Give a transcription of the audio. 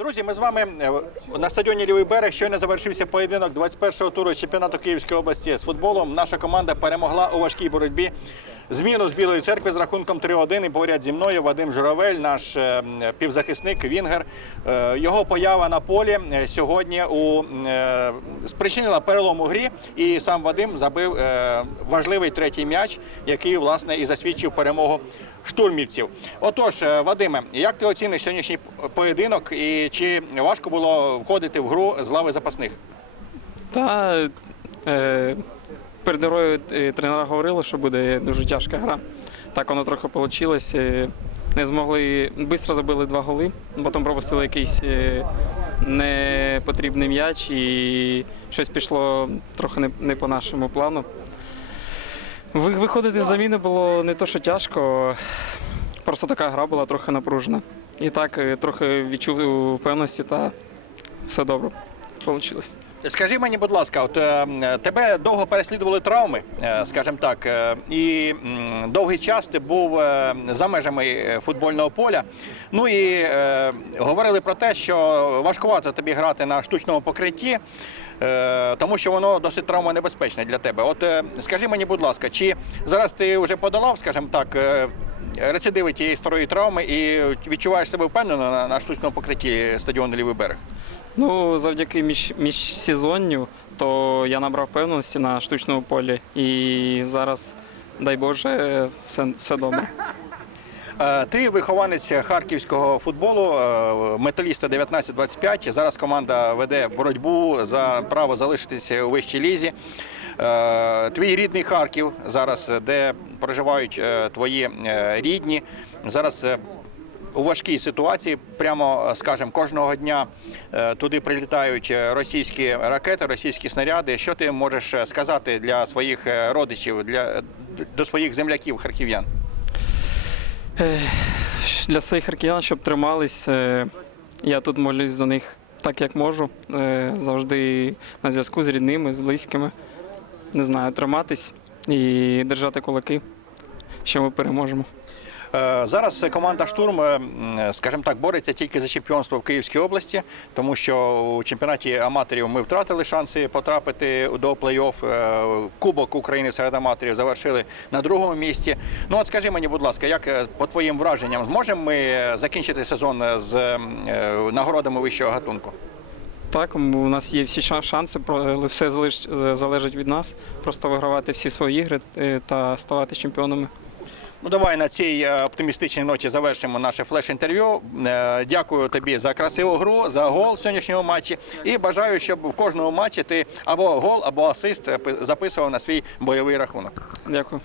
Друзі, ми з вами е, на стадіоні Лівий берег. Щойно завершився поєдинок 21-го туру чемпіонату Київської області з футболом. Наша команда перемогла у важкій боротьбі. Зміну з Білої церкви з рахунком 3-1. І поряд зі мною Вадим Журавель, наш е, півзахисник, Вінгер. Е, Його поява на полі сьогодні у спричинила перелом у грі. І сам Вадим забив важливий третій м'яч, який власне і засвідчив перемогу штурмівців. Отож, е, Вадиме, як ти оціниш сьогоднішній поєдинок і чи важко було входити в гру з лави запасних? Та е, перед грою е, тренера говорили, що буде дуже тяжка гра. Так воно трохи вийшло. Не змогли, швидко забили два голи, потім пропустили якийсь е, непотрібний м'яч і щось пішло трохи не по нашому плану. Ви- Виходити з заміни було не то, що тяжко, просто така гра була трохи напружена. І так е, трохи відчув впевненості та все добре вийшло. Скажи мені, будь ласка, от е, тебе довго переслідували травми, е, скажімо так, е, і довгий час ти був за межами футбольного поля. Ну і е, говорили про те, що важкувато тобі грати на штучному покритті, е, тому що воно досить травмонебезпечне для тебе. От скажи мені, будь ласка, чи зараз ти вже подолав, скажімо так, рецидиви тієї старої травми і відчуваєш себе впевнено на, на штучному покритті стадіону Лівий берег? Ну, завдяки між, міжсезонню, то я набрав певності на штучному полі. І зараз, дай Боже, все, все добре. Е, Ти вихованець харківського футболу, е, металіста 19-25. Зараз команда веде боротьбу за право залишитися у вищій лізі. Е, Твій рідний Харків зараз, де проживають е, твої рідні. Зараз у важкій ситуації, прямо е, скажемо, кожного дня е, туди прилітають е, російські ракети, російські снаряди. Що ти можеш сказати для своїх родичів, для до своїх земляків харків'ян? Для своїх харків'ян, щоб тримались, я тут молюсь за них так, як можу. Завжди на зв'язку з рідними, з близькими. Не знаю, триматись і держати кулаки, що ми переможемо. Е, Зараз команда штурм, е, скажімо так, бореться тільки за чемпіонство в Київській області, тому що у чемпіонаті аматорів ми втратили шанси потрапити до плей-офф. Е, Кубок України серед аматорів завершили на другому місці. Ну от скажи мені, будь ласка, як по твоїм враженням зможемо ми закінчити сезон з нагородами вищого гатунку? Так, у нас є всі шанси, але все залежить від нас. Просто вигравати всі свої ігри та ставати чемпіонами. Ну, давай на цій е, оптимістичній ноті завершимо наше флеш-інтерв'ю. Е, Дякую тобі за красиву гру, за гол сьогоднішнього матчі. І бажаю, щоб в кожному матчі ти або гол, або асист е, записував на свій бойовий рахунок. Дякую.